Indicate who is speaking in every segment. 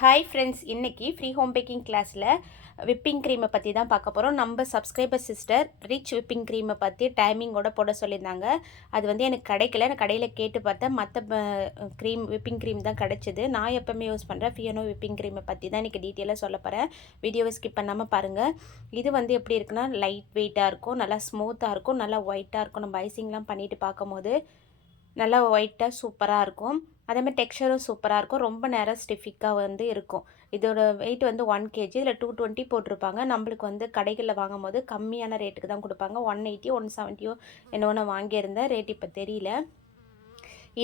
Speaker 1: Hi friends இன்னைக்கு free home baking கிளாஸில் whipping க்ரீமை பற்றி தான் பார்க்க போகிறோம் நம்ம சப்ஸ்கிரைபர் சிஸ்டர் ரிச் விப்பிங் க்ரீமை பற்றி டைமிங்கோட போட சொல்லியிருந்தாங்க. அது வந்து எனக்கு கிடைக்கல. நான் கடையில் கேட்டு பார்த்தேன். மற்ற க்ரீம் விப்பிங் க்ரீம் தான் கிடச்சிது. நான் எப்போவுமே யூஸ் பண்ணுறேன் ஃபியனோ விப்பிங் க்ரீமை பற்றி தான் எனக்கு டீட்டெயிலாக சொல்ல போகிறேன் வீடியோவை ஸ்கிப் பண்ணாமல் பாருங்கள் இது வந்து எப்படி இருக்குன்னா லைட் வெயிட்டாக இருக்கும் நல்லா ஸ்மூத்தாக இருக்கும் நல்லா ஒயிட்டாக இருக்கும். நம்ம ஐசிங்லாம் பண்ணிட்டு பார்க்கும்போது நல்லா ஒயிட்டாக சூப்பராக இருக்கும். அதேமாதிரி டெக்ஸ்சரும் சூப்பராக இருக்கும். ரொம்ப நேரம் ஸ்டிஃபிக்காக வந்து இருக்கும். இதோட வெயிட் வந்து ஒன் கேஜி இதில் டூ டுவெண்ட்டி போட்டிருப்பாங்க. நம்மளுக்கு வந்து கடைகளில் வாங்கும் போது கம்மியான ரேட்டுக்கு தான் கொடுப்பாங்க. ஒன் எயிட்டி ஒன் செவன்ட்டியோ ஒன்று வாங்கியிருந்தேன். ரேட் இப்போ தெரியல.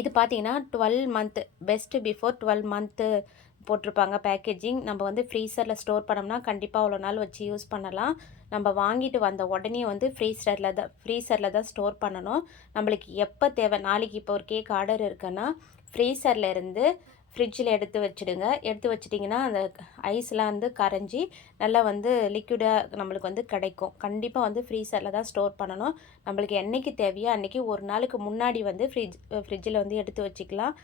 Speaker 1: இது பார்த்தீங்கன்னா twelve month best before twelve month போட்டிருப்பாங்க பேக்கேஜிங் நம்ம வந்து ஃப்ரீசரில் ஸ்டோர் பண்ணோம்னா கண்டிப்பாக அவ்வளோ நாள் வச்சு யூஸ் பண்ணலாம். நம்ம வாங்கிட்டு வந்த உடனே வந்து ஃப்ரீசரில் தான் ஃப்ரீசரில் தான் ஸ்டோர் பண்ணணும். நம்மளுக்கு எப்போ தேவை நாளைக்கு இப்போ ஒரு கேக் ஆர்டர் இருக்குன்னா ஃப்ரீசரில் இருந்து ஃப்ரிட்ஜில் எடுத்து வச்சுடுங்க. எடுத்து வச்சிட்டிங்கன்னா அந்த ஐஸ்லாம் வந்து கரைஞ்சி நல்லா வந்து லிக்விடாக நம்மளுக்கு வந்து கிடைக்கும். கண்டிப்பாக வந்து ஃப்ரீசரில் தான் ஸ்டோர் பண்ணணும். நம்மளுக்கு என்றைக்கு தேவையோ அன்றைக்கி ஒரு நாளுக்கு முன்னாடி வந்து ஃப்ரிட்ஜ் ஃப்ரிட்ஜில் வந்து எடுத்து வச்சுக்கலாம்.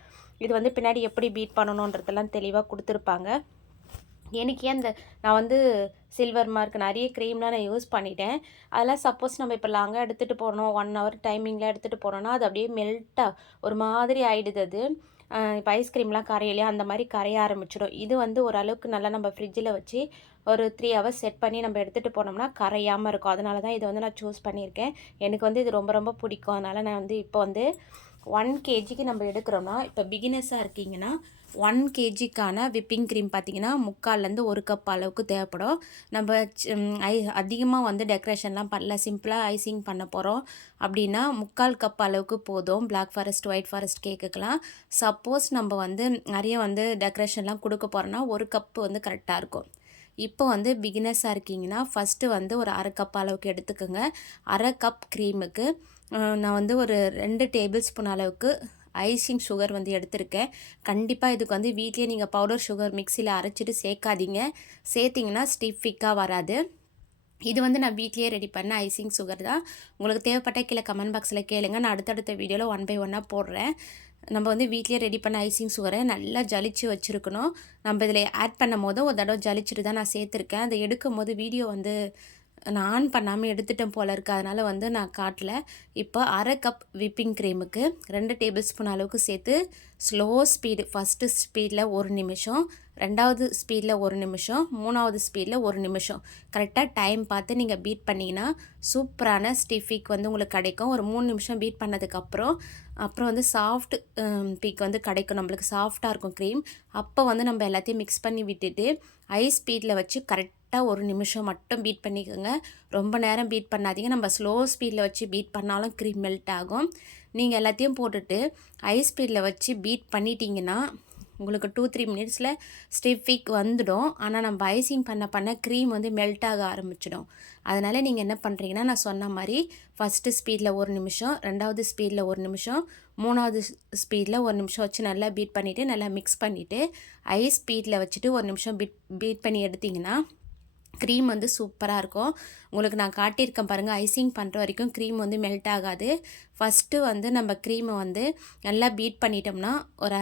Speaker 1: இது வந்து பின்னாடி எப்படி பீட் பண்ணணுன்றதெல்லாம் தெளிவாக கொடுத்துருப்பாங்க. எனக்கு ஏன் இந்த நான் வந்து சில்வர் மார்க் நிறைய க்ரீம்லாம் நான் யூஸ் பண்ணிட்டேன். அதெல்லாம் சப்போஸ் நம்ம இப்போ லாங்காக எடுத்துகிட்டு போகிறோம் ஒன் ஹவர் டைமிங்கில் எடுத்துகிட்டு போனோன்னா அது அப்படியே மெல்ட்டாக ஒரு மாதிரி ஆகிடுது அது. இப்போ ஐஸ்கிரீம்லாம் கரையிலையா? அந்த மாதிரி கரைய ஆரம்பிச்சிடும். இது வந்து ஓரளவுக்கு நல்லா நம்ம ஃப்ரிட்ஜில் வச்சு ஒரு த்ரீ ஹவர்ஸ் செட் பண்ணி நம்ம எடுத்துகிட்டு போனோம்னா கரையாமல் இருக்கும். அதனால தான் இதை வந்து நான் சூஸ் பண்ணியிருக்கேன். எனக்கு வந்து இது ரொம்ப ரொம்ப பிடிக்கும். அதனால் நான் வந்து இப்போ வந்து ஒன் கேஜிக்கு நம்ம எடுக்கிறோம்னா இப்போ பிகினர்ஸாக இருக்கீங்கன்னா ஒன் கேஜிக்கான விப்பிங் க்ரீம் பார்த்திங்கன்னா முக்கால்லேருந்து ஒரு கப் அளவுக்கு தேவைப்படும். நம்ம ஐ அதிகமாக வந்து டெக்கரேஷன்லாம் பண்ணல சிம்பிளாக ஐசிங் பண்ண போகிறோம் அப்படின்னா முக்கால் கப் அளவுக்கு போதும். பிளாக் ஃபாரஸ்ட் ஒயிட் ஃபாரஸ்ட் கேக்குக்கெலாம் சப்போஸ் நம்ம வந்து நிறைய வந்து டெக்கரேஷன்லாம் கொடுக்க போகிறோன்னா ஒரு கப்பு வந்து கரெக்டாக இருக்கும். இப்போ வந்து பிகினர்ஸாக இருக்கீங்கன்னா ஃபஸ்ட்டு வந்து ஒரு அரை கப் அளவுக்கு எடுத்துக்கோங்க. அரை கப் க்ரீமுக்கு நான் வந்து ஒரு ரெண்டு டேபிள் ஸ்பூன் அளவுக்கு ஐசிங் சுகர் வந்து எடுத்திருக்கேன். கண்டிப்பாக இதுக்கு வந்து வீட்லேயே நீங்கள் பவுடர் சுகர் மிக்சியில் அரைச்சிட்டு சேர்க்காதீங்க. சேர்த்திங்கன்னா ஸ்டிஃபிக்காக வராது. இது வந்து நான் வீட்லேயே ரெடி பண்ண ஐசிங் சுகர் தான். உங்களுக்கு தேவைப்பட்ட கீழே கமெண்ட் பாக்ஸில் கேளுங்க. நான் அடுத்தடுத்த வீடியோவில் ஒன் பை ஒன்னாக போடுறேன். நம்ம வந்து வீட்லேயே ரெடி பண்ண ஐசிங் சுகரை நல்லா ஜலிச்சு வச்சுருக்கணும். நம்ம இதில் ஆட் பண்ணும் போது ஒரு தடவை ஜலிச்சுட்டு தான் நான் சேர்த்துருக்கேன். அதை எடுக்கும் போது வீடியோ வந்து நான் ஆன் பண்ணாமல் எடுத்துட்டேன் போல் இருக்குது அதனால் வந்து நான் காட்டல. இப்போ அரை கப் விப்பிங் க்ரீமுக்கு ரெண்டு டேபிள் ஸ்பூன் அளவுக்கு சேர்த்து ஸ்லோ ஸ்பீடு ஃபஸ்ட்டு ஸ்பீடில் ஒரு நிமிஷம் ரெண்டாவது ஸ்பீடில் ஒரு நிமிஷம் மூணாவது ஸ்பீடில் ஒரு நிமிஷம். கரெக்டாக டைம் பார்த்து நீங்கள் பீட் பண்ணிங்கன்னா சூப்பரான ஸ்டிஃபிக் வந்து உங்களுக்கு கிடைக்கும். ஒரு மூணு நிமிஷம் பீட் பண்ணதுக்கப்புறம் அப்புறம் வந்து சாஃப்ட் பீக் வந்து கிடைக்கும். நம்மளுக்கு சாஃப்டாக இருக்கும் க்ரீம் அப்போ வந்து நம்ம எல்லாத்தையும் மிக்ஸ் பண்ணி விட்டுட்டு ஹை ஸ்பீடில் வச்சு கரெக்ட் கரெக்டாக ஒரு நிமிஷம் மட்டும் பீட் பண்ணிக்கோங்க. ரொம்ப நேரம் பீட் பண்ணாதீங்க. நம்ம ஸ்லோ ஸ்பீடில் வச்சு பீட் பண்ணாலும் க்ரீம் மெல்ட் ஆகும். நீங்கள் எல்லாத்தையும் போட்டுட்டு ஹை ஸ்பீடில் வச்சு பீட் பண்ணிட்டீங்கன்னா உங்களுக்கு டூ த்ரீ மினிட்ஸில் ஸ்டிஃபிக் வந்துடும். ஆனால் நம்ம ஐசிங் பண்ண பண்ண க்ரீம் வந்து மெல்ட் ஆக ஆரம்பிச்சிடும். அதனால் நீங்கள் என்ன பண்ணுறீங்கன்னா நான் சொன்ன மாதிரி ஃபஸ்ட்டு ஸ்பீடில் ஒரு நிமிஷம் ரெண்டாவது ஸ்பீடில் ஒரு நிமிஷம் மூணாவது ஸ்பீடில் ஒரு நிமிஷம் வச்சு நல்லா பீட் பண்ணிவிட்டு நல்லா மிக்ஸ் பண்ணிவிட்டு ஐ ஸ்பீடில் வச்சுட்டு ஒரு நிமிஷம் பீட் பீட் பண்ணி எடுத்திங்கன்னா க்ரீம் வந்து சூப்பராக இருக்கும். உங்களுக்கு நான் காட்டியிருக்கேன் பாருங்கள் ஐசிங் பண்ணுற வரைக்கும் க்ரீம் வந்து மெல்ட் ஆகாது. ஃபஸ்ட்டு வந்து நம்ம க்ரீமை வந்து நல்லா பீட் பண்ணிட்டோம்னா ஒரு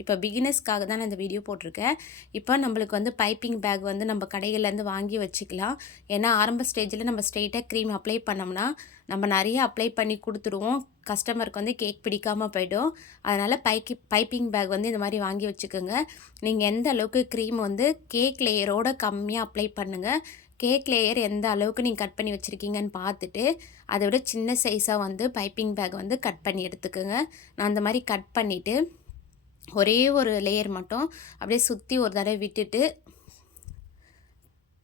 Speaker 1: இப்போ பிகினர்ஸ்க்காக தான் நான் இந்த வீடியோ போட்டிருக்கேன். இப்போ நம்மளுக்கு வந்து பைப்பிங் பேக் வந்து நம்ம கடைகள்லேருந்து வாங்கி வச்சுக்கலாம். ஏன்னா ஆரம்ப ஸ்டேஜில் நம்ம ஸ்ட்ரெயிட்டாக க்ரீம் அப்ளை பண்ணோம்னா நம்ம நிறைய அப்ளை பண்ணி கொடுத்துருவோம் கஸ்டமருக்கு வந்து கேக் பிடிக்காமல் போயிடும். அதனால் பைக்கி பைப்பிங் பேக் வந்து இந்த மாதிரி வாங்கி வச்சுக்கோங்க. நீங்கள் எந்த அளவுக்கு க்ரீம் வந்து கேக் லேயரோட கம்மியாக அப்ளை பண்ணுங்கள் கேக் லேயர் எந்த அளவுக்கு நீங்கள் கட் பண்ணி வச்சுருக்கீங்கன்னு பார்த்துட்டு அதை விட சின்ன சைஸாக வந்து பைப்பிங் பேக் வந்து கட் பண்ணி எடுத்துக்கோங்க. நான் அந்த மாதிரி கட் பண்ணிவிட்டு ஒரே ஒரு லேயர் மட்டும் அப்படியே சுற்றி ஒரு தடவை விட்டுட்டு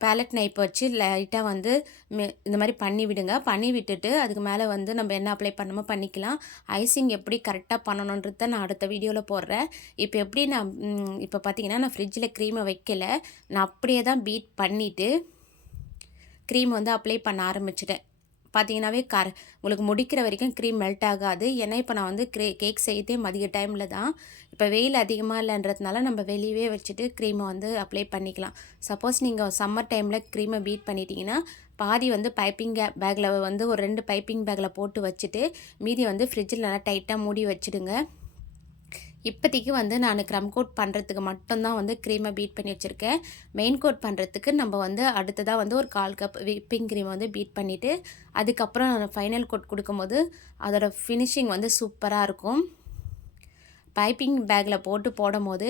Speaker 1: பேலட் நைப் வச்சு லைட்டாக வந்து இந்த மாதிரி பண்ணி விடுங்க. பண்ணி விட்டுட்டு அதுக்கு மேலே வந்து நம்ம என்ன அப்ளை பண்ணமோ பண்ணிக்கலாம். ஐசிங் எப்படி கரெக்டாக பண்ணணுன்றத நான் அடுத்த வீடியோவில் போடுறேன். இப்போ எப்படி நான் இப்போ பார்த்தீங்கன்னா நான் ஃப்ரிட்ஜில் க்ரீமை வைக்கல. நான் அப்படியே தான் பீட் பண்ணிவிட்டு க்ரீம் வந்து அப்ளை பண்ண ஆரம்பிச்சிட்டேன். பார்த்தீங்கன்னாவே கர உங்களுக்கு முடிக்கிற வரைக்கும் க்ரீம் மெல்ட் ஆகாது. ஏன்னா இப்போ நான் வந்து க்ரே கேக் செய்யதே மதிய டைமில் தான். இப்போ வெயில் அதிகமாக இல்லைன்றதுனால நம்ம வெளியவே வச்சுட்டு க்ரீமை வந்து அப்ளை பண்ணிக்கலாம். சப்போஸ் நீங்கள் சம்மர் டைமில் க்ரீமை பீட் பண்ணிட்டீங்கன்னா பாதி வந்து பைப்பிங் பேக்கில் வந்து ஒரு ரெண்டு பைப்பிங் பேக்கில் போட்டு வச்சுட்டு மீதி வந்து ஃப்ரிட்ஜில் நல்லா டைட்டாக மூடி வச்சுடுங்க. இப்போதைக்கு வந்து நான் க்ரம் கோட் பண்ணுறதுக்கு மட்டும்தான் வந்து க்ரீமை பீட் பண்ணி வச்சுருக்கேன். மெயின் கோட் பண்ணுறதுக்கு நம்ம வந்து அடுத்ததாக வந்து ஒரு கால் கப் விப்பிங் க்ரீம் வந்து பீட் பண்ணிவிட்டு அதுக்கப்புறம் நான் ஃபைனல் கோட் கொடுக்கும்போது அதோட ஃபினிஷிங் வந்து சூப்பராக இருக்கும். பைப்பிங் பேக்கில் போட்டு போடும் போது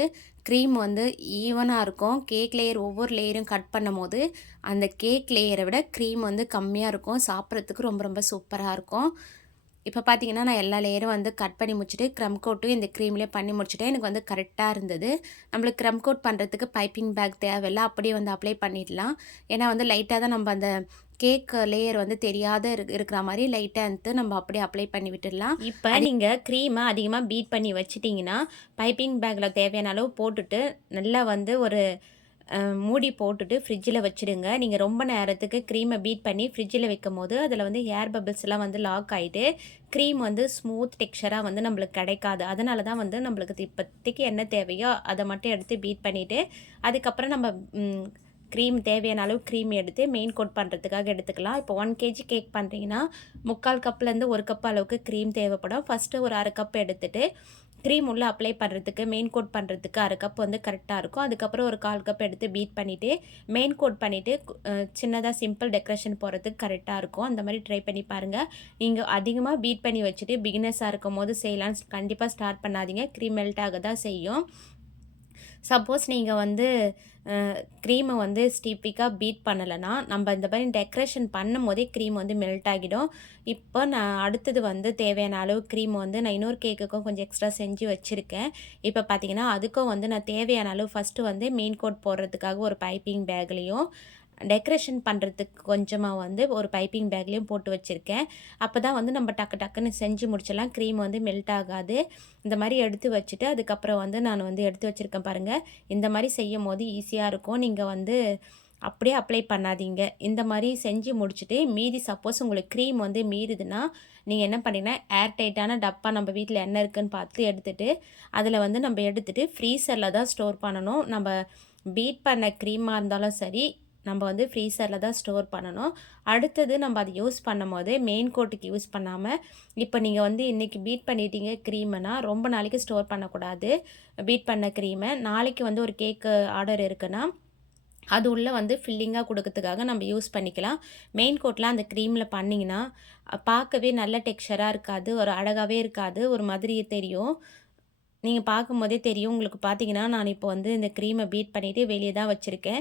Speaker 1: க்ரீம் வந்து ஈவனாக இருக்கும். கேக் லேயர் ஒவ்வொரு லேயரும் கட் பண்ணும் போது அந்த கேக் லேயரை விட க்ரீம் வந்து கம்மியாக இருக்கும். சாப்பிட்றதுக்கு ரொம்ப ரொம்ப சூப்பராக இருக்கும். இப்போ பார்த்தீங்கன்னா நான் எல்லா லேயரும் வந்து கட் பண்ணி முடிச்சுட்டு க்ரம் கோட்டும் இந்த க்ரீம்லேயே பண்ணி முடிச்சுட்டு எனக்கு வந்து கரெக்டாக இருந்தது. நம்மளுக்கு க்ரம் கோட் பண்ணுறதுக்கு பைப்பிங் பேக் தேவையில்ல. அப்படியே வந்து அப்ளை பண்ணிடலாம். ஏன்னா வந்து லைட்டாக தான் நம்ம அந்த கேக் லேயர் வந்து தெரியாத இருக்கிற மாதிரி லைட்டாக எடுத்து நம்ம அப்படியே அப்ளை பண்ணி விட்டுடலாம். இப்போ நீங்கள் க்ரீமை அதிகமாக பீட் பண்ணி வச்சிட்டிங்கன்னா பைப்பிங் பேக்கில் தேவையான அளவு போட்டுட்டு நல்லா வந்து ஒரு மூடி போட்டுட்டு ஃப்ரிட்ஜில் வச்சுடுங்க. நீங்கள் ரொம்ப நேரத்துக்கு க்ரீமை பீட் பண்ணி ஃப்ரிட்ஜில் வைக்கும் போது அதில் வந்து ஏர் பபிள்ஸ்லாம் வந்து லாக் ஆகிட்டு க்ரீம் வந்து ஸ்மூத் டெக்ஸ்சராக வந்து நம்மளுக்கு கிடைக்காது. அதனால தான் வந்து நம்மளுக்கு இப்போதைக்கு என்ன தேவையோ அதை மட்டும் எடுத்து பீட் பண்ணிவிட்டு அதுக்கப்புறம் நம்ம க்ரீம் தேவையான அளவு க்ரீம் எடுத்து மெயின் கோட் பண்ணுறதுக்காக எடுத்துக்கலாம். இப்போ ஒன் கேஜி கேக் பண்ணுறீங்கன்னா முக்கால் கப்லேருந்து ஒரு கப் அளவுக்கு க்ரீம் தேவைப்படும். ஃபஸ்ட்டு ஒரு அரை கப் எடுத்துகிட்டு க்ரீம் உள்ளே அப்ளை பண்ணுறதுக்கு மெயின் கோட் பண்ணுறதுக்கு அரை கப் வந்து கரெக்டாக இருக்கும். அதுக்கப்புறம் ஒரு கால் கப் எடுத்து பீட் பண்ணிவிட்டு மெயின் கோட் பண்ணிவிட்டு சின்னதாக சிம்பிள் டெக்கரேஷன் போகிறதுக்கு கரெக்டாக இருக்கும். அந்த மாதிரி ட்ரை பண்ணி பாருங்கள் நீங்கள் அதிகமாக பீட் பண்ணி வச்சுட்டு பிகினஸாக இருக்கும் போது செய்யலான்னு கண்டிப்பாக ஸ்டார்ட் பண்ணாதீங்க. க்ரீம் மெல்ட் ஆக தான் செய்யும். சப்போஸ் நீங்கள் வந்து க்ரீமை வந்து ஸ்டீப்பிக்காக பீட் பண்ணலைன்னா நம்ம இந்த மாதிரி டெக்கரேஷன் பண்ணும் போதே க்ரீம் வந்து மெல்ட் ஆகிடும். இப்போ நான் அடுத்தது வந்து தேவையான அளவு க்ரீம் வந்து நான் இன்னொரு கேக்குக்கும் கொஞ்சம் எக்ஸ்ட்ரா செஞ்சு வச்சுருக்கேன். இப்போ பார்த்தீங்கன்னா அதுக்கும் வந்து நான் தேவையான அளவு ஃபஸ்ட்டு வந்து மெயின் கோட் போடுறதுக்காக ஒரு பைப்பிங் பேக்லேயும் டெக்கரேஷன் பண்ணுறதுக்கு கொஞ்சமாக வந்து ஒரு பைப்பிங் பேக்லேயும் போட்டு வச்சுருக்கேன். அப்போ தான் வந்து நம்ம டக்கு டக்குன்னு செஞ்சு முடிச்சிடலாம். க்ரீம் வந்து மெல்ட் ஆகாது. இந்த மாதிரி எடுத்து வச்சுட்டு அதுக்கப்புறம் வந்து நான் வந்து எடுத்து வச்சுருக்கேன் பாருங்கள் இந்த மாதிரி செய்யும் போது ஈஸியாக இருக்கும். நீங்கள் வந்து அப்படியே அப்ளை பண்ணாதீங்க. இந்த மாதிரி செஞ்சு முடிச்சுட்டு மீதி சப்போஸ் உங்களுக்கு க்ரீம் வந்து மீறுதுன்னா நீங்கள் என்ன பண்ணிங்கன்னா ஏர் டைட்டான டப்பா நம்ம வீட்டில் என்ன இருக்குதுன்னு பார்த்து எடுத்துகிட்டு அதில் வந்து நம்ம எடுத்துகிட்டு ஃப்ரீசரில் தான் ஸ்டோர் பண்ணணும். நம்ம பீட் பண்ண க்ரீமாக இருந்தாலும் சரி நம்ம வந்து ஃப்ரீசரில் தான் ஸ்டோர் பண்ணணும். அடுத்தது நம்ம அதை யூஸ் பண்ணும் போது மெயின் கோட்டுக்கு யூஸ் பண்ணாமல் இப்போ நீங்கள் வந்து இன்றைக்கி பீட் பண்ணிட்டீங்க க்ரீமைனா ரொம்ப நாளைக்கு ஸ்டோர் பண்ணக்கூடாது. பீட் பண்ண க்ரீமை நாளைக்கு வந்து ஒரு கேக்கு ஆர்டர் இருக்குன்னா அது உள்ளே வந்து ஃபில்லிங்காக கொடுக்கறதுக்காக நம்ம யூஸ் பண்ணிக்கலாம். மெயின் கோட்லாம் அந்த க்ரீமில் பண்ணிங்கன்னா பார்க்கவே நல்ல டெக்ஸ்சராக இருக்காது ஒரு அழகாகவே இருக்காது ஒரு மாதிரி தெரியும். நீங்கள் பார்க்கும்போதே தெரியும். உங்களுக்கு பார்த்தீங்கன்னா நான் இப்போ வந்து இந்த க்ரீமை பீட் பண்ணிவிட்டு வெளியே தான் வச்சுருக்கேன்.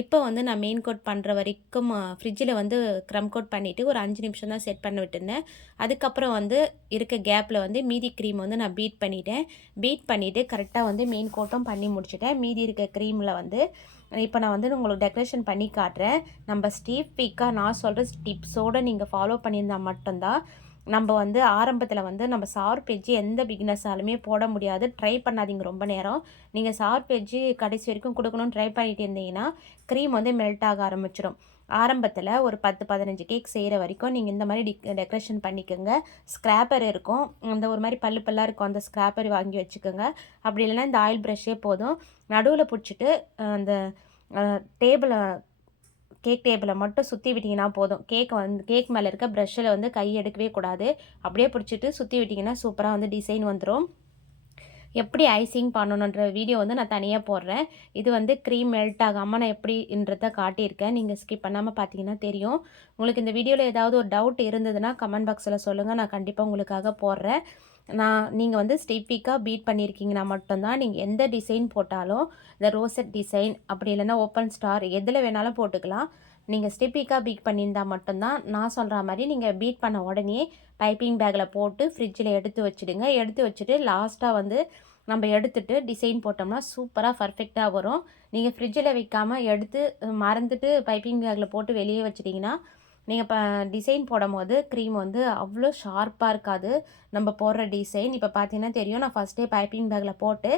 Speaker 1: இப்போ வந்து நான் மெயின் கோட் பண்ணுற வரைக்கும் ஃப்ரிட்ஜில் வந்து க்ரம் கோட் பண்ணிவிட்டு ஒரு அஞ்சு நிமிஷம் தான் செட் பண்ண விட்டுருந்தேன். அதுக்கப்புறம் வந்து இருக்க கேப்பில் வந்து மீதி க்ரீம் வந்து நான் பீட் பண்ணிவிட்டேன் பீட் பண்ணிவிட்டு கரெக்டாக வந்து மெயின் கோட்டும் பண்ணி முடிச்சுட்டேன். மீதி இருக்க க்ரீமில் வந்து இப்போ நான் வந்து உங்களுக்கு டெக்கரேஷன் பண்ணி காட்டுறேன். நம்ம ஸ்டீப் பீக்காக நான் சொல்கிற டிப்ஸோடு நீங்கள் ஃபாலோ பண்ணியிருந்தால் மட்டும்தான் நம்ம வந்து ஆரம்பத்தில் வந்து நம்ம சார் பேஜ் எந்த பிக்னஸாலுமே போட முடியாது. ட்ரை பண்ணாதீங்க ரொம்ப நேரம். நீங்கள் சார் பேஜ் கடைசி வரைக்கும் கொடுக்கணும்னு ட்ரை பண்ணிட்டு இருந்தீங்கன்னா க்ரீம் வந்து மெல்ட் ஆக ஆரம்பிச்சிடும் ஆரம்பத்தில் ஒரு பத்து பதினஞ்சு கேக் செய்கிற வரைக்கும் நீங்கள் இந்த மாதிரி டி டெக்கரேஷன் பண்ணிக்கோங்க. ஸ்க்ராப்பர் இருக்கும். அந்த ஒரு மாதிரி பல்லு பல்லாக இருக்கும். அந்த ஸ்க்ராப்பர் வாங்கி வச்சுக்கோங்க. அப்படி இல்லைன்னா இந்த ஆயில் ப்ரஷ்ஷே போதும். நடுவில் பிடிச்சிட்டு அந்த டேபிளை கேக் டேபிளை மட்டும் சுற்றி விட்டிங்கன்னா போதும். கேக் வந்து கேக் மேலே இருக்க ப்ரஷ்ஷில் வந்து கை எடுக்கவே கூடாது. அப்படியே பிடிச்சிட்டு சுற்றி விட்டிங்கன்னா சூப்பராக வந்து டிசைன் வந்துடும் எப்படி ஐசிங் பண்ணணுன்ற வீடியோ வந்து நான் தனியாக போடுறேன். இது வந்து க்ரீம் மெல்ட் ஆகாமல் நான் எப்படின்றத காட்டியிருக்கேன். நீங்கள் ஸ்கிப் பண்ணாமல் பார்த்தீங்கன்னா தெரியும். உங்களுக்கு இந்த வீடியோவில் ஏதாவது ஒரு டவுட் இருந்ததுன்னா கமெண்ட் பாக்ஸில் சொல்லுங்கள் நான் கண்டிப்பாக உங்களுக்காக போடுறேன். நான் நீங்கள் வந்து ஸ்டிப்பிக்காக பீட் பண்ணியிருக்கீங்கன்னா மட்டும்தான் நீங்கள் எந்த டிசைன் போட்டாலும் இந்த ரோசட் டிசைன் அப்படி இல்லைன்னா ஓப்பன் ஸ்டார் எதில் வேணாலும் போட்டுக்கலாம். நீங்கள் ஸ்டிப்பிக்காக பீட் பண்ணியிருந்தால் மட்டும்தான் நான் சொல்கிற மாதிரி நீங்கள் பீட் பண்ண உடனே பைப்பிங் பேக்கில் போட்டு ஃப்ரிட்ஜில் எடுத்து வச்சுடுங்க. எடுத்து வச்சுட்டு லாஸ்ட்டாக வந்து நம்ம எடுத்துட்டு டிசைன் போட்டோம்னா சூப்பராக பர்ஃபெக்டாக வரும். நீங்கள் ஃப்ரிட்ஜில் வைக்காமல் எடுத்து மறந்துட்டு பைப்பிங் பேக்கில் போட்டு வெளியே வச்சிட்டிங்கன்னா நீங்கள் இப்போ டிசைன் போடும் போது க்ரீம் வந்து அவ்வளோ ஷார்ப்பாக இருக்காது. நம்ம போடுற டிசைன் இப்போ பார்த்தீங்கன்னா தெரியும். நான் ஃபஸ்ட்டே பைப்பிங் பேக்கில் போட்டு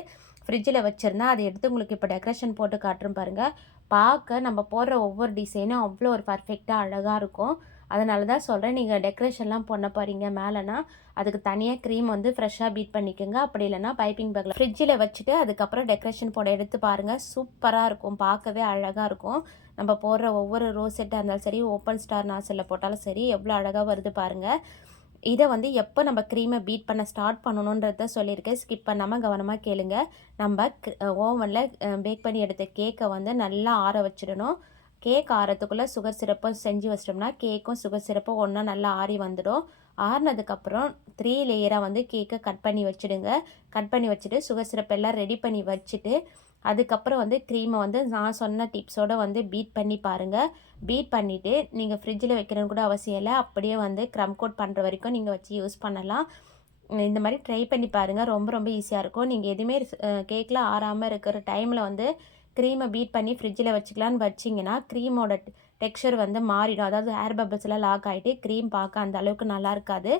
Speaker 1: ஃப்ரிட்ஜில் வச்சுருந்தேன் அதை எடுத்து உங்களுக்கு இப்போ டெக்கரேஷன் போட்டு காட்டுறேன் பாருங்கள் பார்க்க நம்ம போடுற ஒவ்வொரு டிசைனும் அவ்வளோ ஒரு பர்ஃபெக்டாக அழகாக இருக்கும். அதனால தான் சொல்கிறேன் நீங்கள் டெக்கரேஷன்லாம் பண்ண போகிறீங்க மேலேனா அதுக்கு தனியாக க்ரீம் வந்து ஃப்ரெஷ்ஷாக பீட் பண்ணிக்கோங்க. அப்படி இல்லைனா பைப்பிங் பேக்கில் ஃப்ரிட்ஜில் வச்சுட்டு அதுக்கப்புறம் டெக்கரேஷன் போட எடுத்து பாருங்கள் சூப்பராக இருக்கும். பார்க்கவே அழகாக இருக்கும். நம்ம போடுற ஒவ்வொரு ரோஸ் செட்டாக இருந்தாலும் சரி ஓப்பன் ஸ்டார் நாசலில் போட்டாலும் சரி எவ்வளோ அழகாக வருது பாருங்கள் இதை வந்து எப்போ நம்ம க்ரீமை பீட் பண்ண ஸ்டார்ட் பண்ணணுன்றத சொல்லியிருக்கேன். ஸ்கிப் பண்ணாமல் கவனமாக கேளுங்க. நம்ம ஓவனில் பேக் பண்ணி எடுத்த கேக்கை வந்து நல்லா ஆற வச்சிடணும். கேக் ஆறத்துக்குள்ளே சுகர் சிரப்பும் செஞ்சு வச்சிட்டோம்னா கேக்கும் சுகர் சிரப்பும் ஒன்றா நல்லா ஆறி வந்துடும். ஆறினதுக்கப்புறம் த்ரீ லேயராக வந்து கேக்கை கட் பண்ணி வச்சுடுங்க. கட் பண்ணி வச்சுட்டு சுகர் சிரப் எல்லாம் ரெடி பண்ணி வச்சுட்டு அதுக்கப்புறம் வந்து க்ரீமை வந்து நான் சொன்ன டிப்ஸோடு வந்து பீட் பண்ணி பாருங்கள் பீட் பண்ணிவிட்டு நீங்கள் ஃப்ரிட்ஜில் வைக்கணும்னு கூட அவசியம் இல்லை. அப்படியே வந்து க்ரம் கோட் பண்ணுற வரைக்கும் நீங்கள் வச்சு யூஸ் பண்ணலாம். இந்த மாதிரி ட்ரை பண்ணி பாருங்கள் ரொம்ப ரொம்ப ஈஸியாக இருக்கும். நீங்கள் எதுவுமே கேக்கில் ஆறாமல் இருக்கிற டைமில் வந்து க்ரீமை பீட் பண்ணி ஃப்ரிட்ஜில் வச்சுக்கலான்னு வச்சிங்கன்னா க்ரீமோட டெக்ஸ்சர் வந்து மாறிடும். அதாவது ஏர் பபிள்ஸ்லாம் லாக் ஆகிட்டு க்ரீம் பார்க்க அந்த அளவுக்கு நல்லா இருக்காது.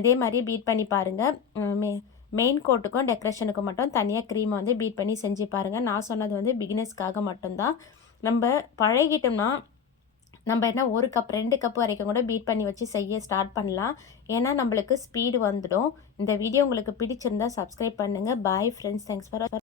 Speaker 1: இதே மாதிரி பீட் பண்ணி பாருங்கள் மே மெயின் கோட்டுக்கும் டெக்கரேஷனுக்கும் மட்டும் தனியாக க்ரீமை வந்து பீட் பண்ணி செஞ்சு பாருங்கள் நான் சொன்னது வந்து பிகினஸ்க்காக மட்டும்தான். நம்ம பழகிட்டோம்னா நம்ம என்ன ஒரு கப் ரெண்டு கப் வரைக்கும் கூட பீட் பண்ணி வச்சு செய்ய ஸ்டார்ட் பண்ணலாம். ஏன்னா நம்மளுக்கு ஸ்பீடு வந்துடும். இந்த வீடியோ உங்களுக்கு பிடிச்சிருந்தா சப்ஸ்கிரைப் பண்ணுங்கள் பாய் ஃப்ரெண்ட்ஸ் தேங்க்ஸ் ஃபார்